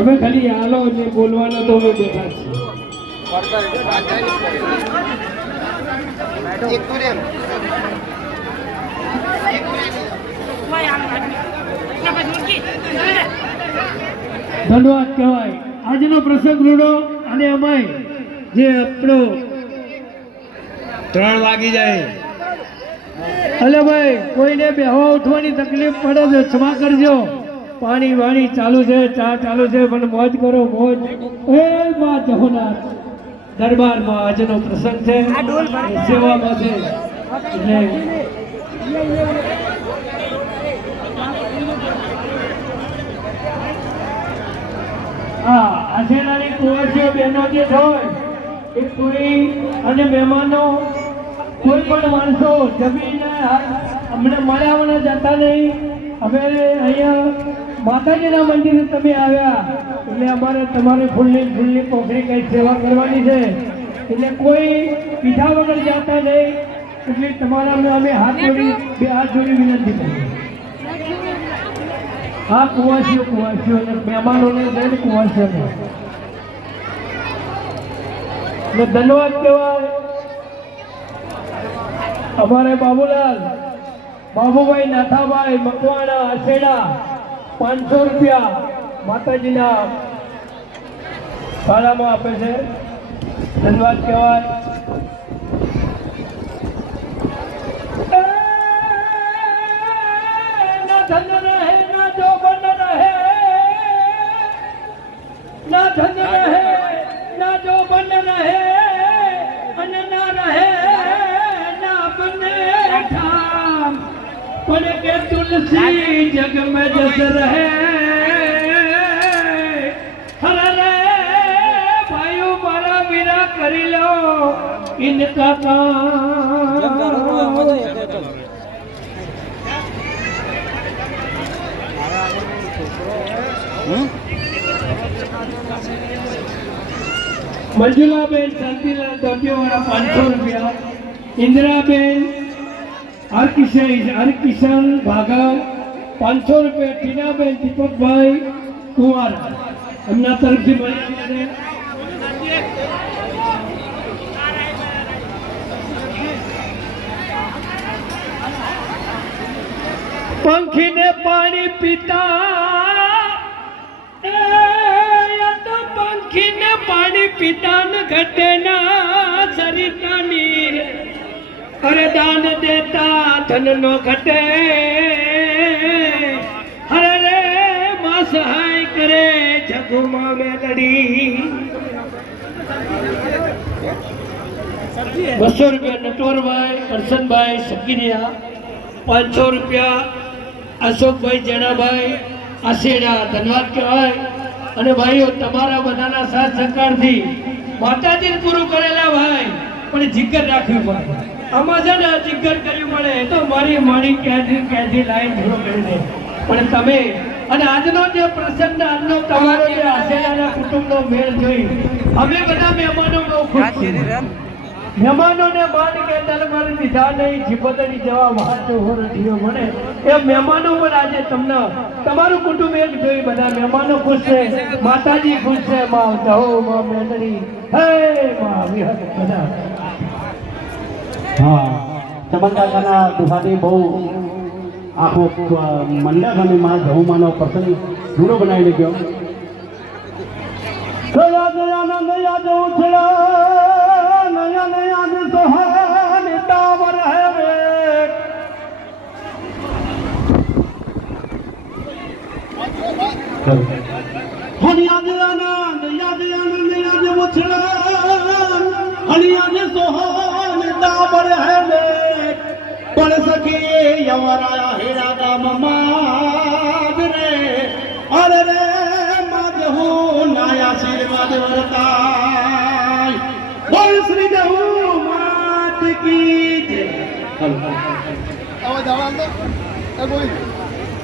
અમે ખાલી હાલો ને બોલવાના તો અમે બેઠા છીએ. ધન્યવાદ કહેવાય. આજનો પ્રસંગ રૂડો અને અમાય જે આપણો 3 વાગી જાય. અલે ભાઈ કોઈને બેહવા ઉઠવાની તકલીફ પડે તો ક્ષમા કરજો. પાણી વાણી ચાલુ છે, ચા ચાલુ છે, પણ મોજ કરો મોજ. એ માં જહોનાથ દરબારમાં આજનો પ્રસંગ છે, સેવામાં છે. એટલે હા આશેનાની કુંવરીઓ બહેનો જે હોય એ કોઈ અને મહેમાનો કોઈ પણ માણસો જમીને અમને મળ્યા જતા નહીં. અમે અહીંયા માતાજીના મંદિરે તમે આવ્યા એટલે અમારે તમારે ફૂલની પોખરી કઈ સેવા કરવાની છે. એટલે કોઈ પીઠા વગર જતા નહીં. એટલે તમારા અમે હાથ જોડી વિનંતી કરીએ. હા કુંવાસીઓ મહેમાનોને જઈને કુંવાસીઓને ધન્યવાદ કહેવાય. અમારે બાબુભાઈ નાથાભાઈ મકવાણા આસેડા 500 રૂપિયા માતાજીના ભાડામાં આપે છે. ધન્યવાદ કહેવાય. ના ધન રહે ના જોબન રહે, ના ધન રહે ના જોબન રહે, અને ના રહે પણ કે તુલસી જગ में जस रहे. हर रे भाइयों मारा मीरा करी लो इनका काम. मंजुलाबेन शांतिलाल दोटियोवाला 500 રૂપિયા. इंदिराबेन हरकिशन भागा 500 રૂપિયા. ટીનાબેન દીપકભાઈ કુંવારા એમના તરફથી મળી. પંખીને પાણી પીતા તો પંખીને પાણી પીતા ન ઘટે ના સરિતા નીર. અરે દાન દેતા ધન નો ઘટે. અરે રે માં સહાય કરે જગમાં મેલડી. 200 રૂપિયા નટવરભાઈ કરશનભાઈ સકીરિયા. 500 રૂપિયા અશોકભાઈ જેણાભાઈ આસેડા. ધન્યવાદ કહેવાય. અને ભાઈઓ તમારા બધાના સાથ સહકારથી માતાજી પૂરું કરેલા ભાઈ, પણ જીગર રાખવી પડે. આમાં છે ને જીગર કર્યું મળે તો મારી ક્યાંથી લાઈન પૂરો કરી દે. પણ તમે અને આજનો જે પ્રસંગ આજનો તમારો જે આશેડાના કુટુંબનો મેળ જોઈ અમે બધા મહેમાનો બહુ ખુશ છીએ. મહેમાનોને માન કે તલવાર દીધા નહીં જીપતડી જવા વાંચો હોરઠીઓ મળે. એ મહેમાનો પણ આજે તમને તમારું કુટુંબ એક જોઈ બધા મહેમાનો ખુશ છે, માતાજી ખુશ છે. માં જહો માં મેલડી હે માં વિહત બધા. હા ચમનકાકાના દુહાથી બહુ આખો મંડપ અને માં જહુમાનો પ્રસંગ જૂનો બનાવી ગયો. યાદ આનંદ યાદ ઉછળા નયન યાદ સોહાન તાવર હે યાદ આનંદ યાદ ઉછળા યાદ સોહાન તાવર હે પણ સખી યવરાયા હેરા ગામ માદ રે. અરે રે માધુ નાયા આશીર્વાદ વર્તાય. બોલ શ્રી જહુ માત કી જય.